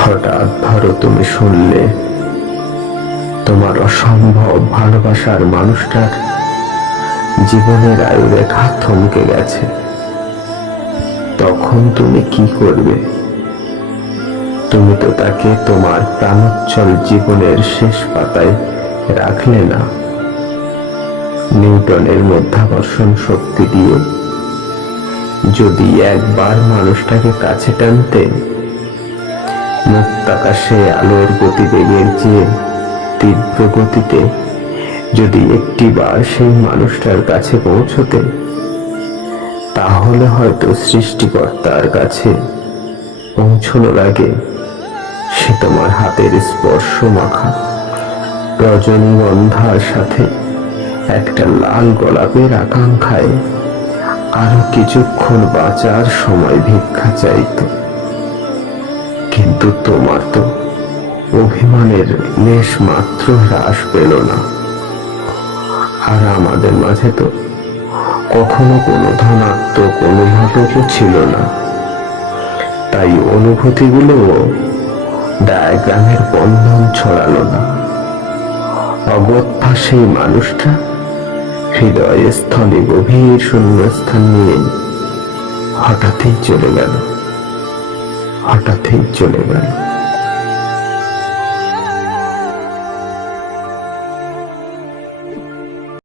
হঠাৎ ধরো তুমি শুনলে তোমার অসম্ভব ভালোবাসার মানুষটার জীবনের আয়ুরেখা থমকে গেছে। তখন তুমি কি করবে? তুমি তো তাকে তোমার প্রাণোচ্ছল জীবনের শেষ পাতায় রাখলে না। নিউটনের মাধ্যাকর্ষণ শক্তি দিয়ে যদি একবার মানুষটাকে কাছে টানতে, মুক্তাকাশে আলোর গতিবেগের চেয়ে তীব্র গতিতে যদি একটিবার সেই মানুষটার কাছে পৌঁছতে, তাহলে হয়তো সৃষ্টিকর্তার কাছে পৌঁছানোর আগে সে তোমার হাতের স্পর্শ মাখা রজনীগন্ধার সাথে একটা লাল গোলাপের আকাঙ্ক্ষায় আরো কিছুক্ষণ বাঁচার সময় ভিক্ষা চাইত। কিন্তু তোমার তো অভিমানের লেশ মাত্র হ্রাস পেল না। আর আমাদের মাঝে তো কখনো কোনো ধনাত্মক অনুভূতিও ছিল না। তাই অনুভূতিগুলো ডায়াগ্রামের বন্ধন ছড়ালো না। অগত্যা সেই মানুষটা হৃদয়স্থলে গভীর শূন্যস্থান নিয়ে হঠাৎই চলে গেল।